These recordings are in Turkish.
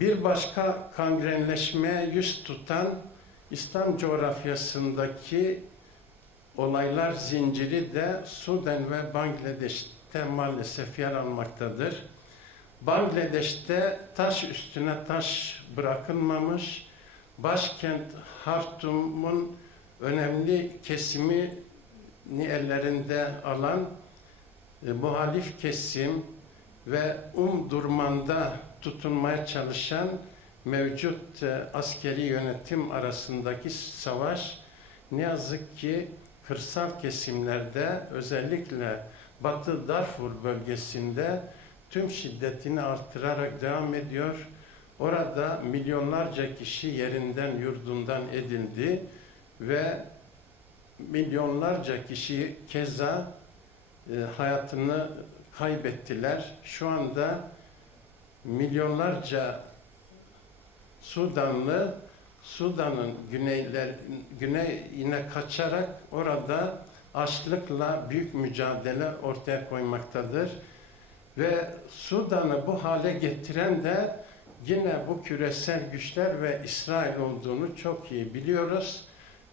Bir başka kangrenleşmeye yüz tutan İslam coğrafyasındaki olaylar zinciri de Sudan ve Bangladeş'te maalesef yer almaktadır. Bangladeş'te taş üstüne taş bırakılmamış, başkent Hartum'un önemli kesimini ellerinde alan e, muhalif kesim ve umdurmanda tutunmaya çalışan mevcut e, askeri yönetim arasındaki savaş ne yazık ki kırsal kesimlerde özellikle Batı Darfur bölgesinde tüm şiddetini artırarak devam ediyor. Orada milyonlarca kişi yerinden yurdundan edildi ve milyonlarca kişi keza e, hayatını kaybettiler. Şu anda milyonlarca Sudanlı Sudan'ın güneyler güneyine kaçarak orada açlıkla büyük mücadele ortaya koymaktadır. Ve Sudan'ı bu hale getiren de yine bu küresel güçler ve İsrail olduğunu çok iyi biliyoruz.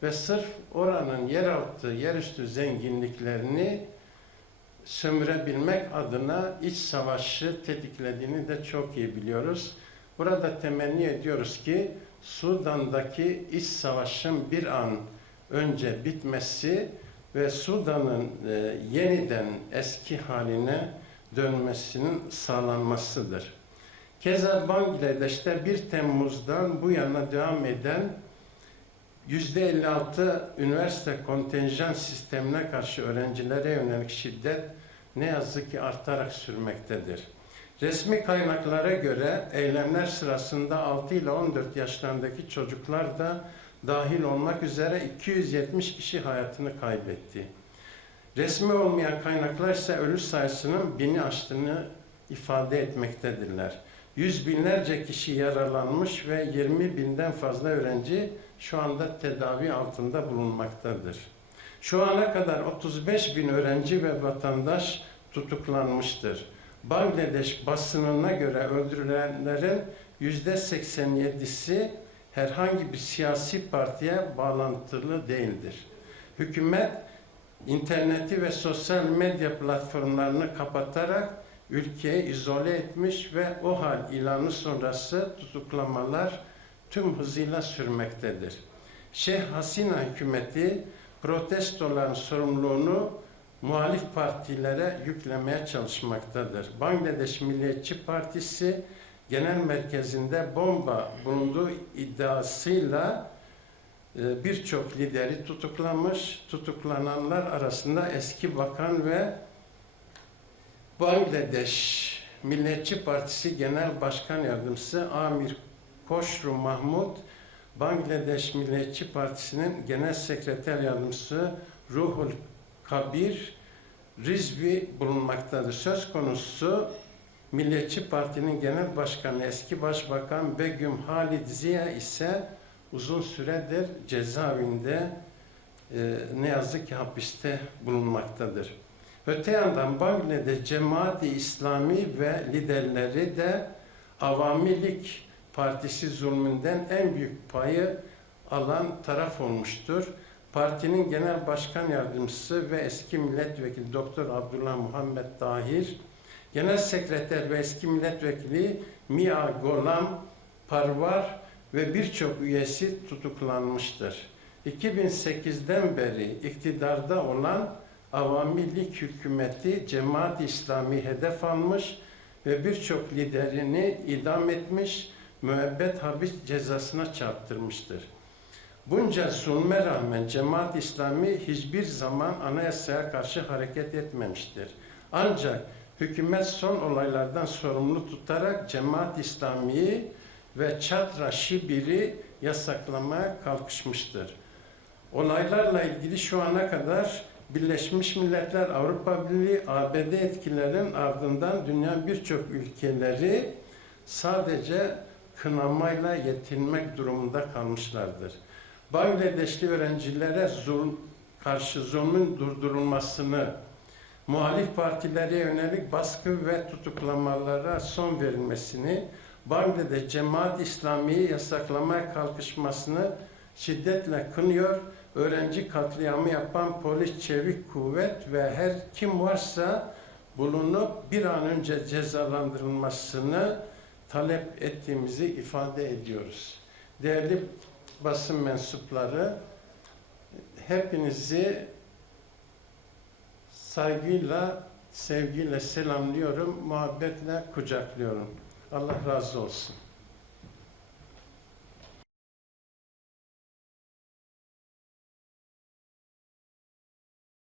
Ve sırf oranın yeraltı, yerüstü zenginliklerini sömürebilmek adına iç savaşı tetiklediğini de çok iyi biliyoruz. Burada temenni ediyoruz ki Sudan'daki iç savaşın bir an önce bitmesi ve Sudan'ın e, yeniden eski haline dönmesinin sağlanmasıdır. Keza Bangladeş'te 1 Temmuz'dan bu yana devam eden %56 üniversite kontenjan sistemine karşı öğrencilere yönelik şiddet ne yazık ki artarak sürmektedir. Resmi kaynaklara göre eylemler sırasında 6 ile 14 yaşlarındaki çocuklar da dahil olmak üzere 270 kişi hayatını kaybetti. Resmi olmayan kaynaklar ise ölü sayısının bini aştığını ifade etmektedirler. Yüz binlerce kişi yaralanmış ve 20 binden fazla öğrenci şu anda tedavi altında bulunmaktadır. Şu ana kadar 35 bin öğrenci ve vatandaş tutuklanmıştır. Bangladeş basınına göre öldürülenlerin yüzde 87'si herhangi bir siyasi partiye bağlantılı değildir. Hükümet interneti ve sosyal medya platformlarını kapatarak ülkeyi izole etmiş ve o hal ilanı sonrası tutuklamalar tüm hızıyla sürmektedir. Şeyh Hasina hükümeti protestoların sorumluluğunu muhalif partilere yüklemeye çalışmaktadır. Bangladeş Milliyetçi Partisi genel merkezinde bomba bulunduğu iddiasıyla e, birçok lideri tutuklamış. Tutuklananlar arasında eski bakan ve Bangladeş Milliyetçi Partisi Genel Başkan Yardımcısı Amir Koşru Mahmud, Bangladeş Milliyetçi Partisi'nin Genel Sekreter Yardımcısı Ruhul Kabir Rizvi bulunmaktadır. Söz konusu Milliyetçi Parti'nin Genel Başkanı eski Başbakan Begüm Halid Ziya ise uzun süredir cezaevinde e, ne yazık ki hapiste bulunmaktadır. Öte yandan Bangladeş Cemaati İslami ve liderleri de Avamilik Partisi zulmünden en büyük payı alan taraf olmuştur. Partinin genel başkan yardımcısı ve eski milletvekili Doktor Abdullah Muhammed Dahir, genel sekreter ve eski milletvekili Mia Golam Parvar ve birçok üyesi tutuklanmıştır. 2008'den beri iktidarda olan Avami hükümeti Cemaat İslami hedef almış ve birçok liderini idam etmiş, müebbet hapis cezasına çarptırmıştır. Bunca zulme rağmen Cemaat İslami hiçbir zaman anayasaya karşı hareket etmemiştir. Ancak hükümet son olaylardan sorumlu tutarak Cemaat İslami'yi ve Çatra Şibir'i yasaklamaya kalkışmıştır. Olaylarla ilgili şu ana kadar Birleşmiş Milletler, Avrupa Birliği, ABD etkilerin ardından dünya birçok ülkeleri sadece kınamayla yetinmek durumunda kalmışlardır. Bangladeşli öğrencilere zulm, karşı zulmün durdurulmasını, muhalif partilere yönelik baskı ve tutuklamalara son verilmesini, Bangladeş Cemaat İslami'yi yasaklamaya kalkışmasını şiddetle kınıyor. Öğrenci katliamı yapan polis, çevik kuvvet ve her kim varsa bulunup bir an önce cezalandırılmasını talep ettiğimizi ifade ediyoruz. Değerli basın mensupları, hepinizi saygıyla, sevgiyle selamlıyorum, muhabbetle kucaklıyorum. Allah razı olsun.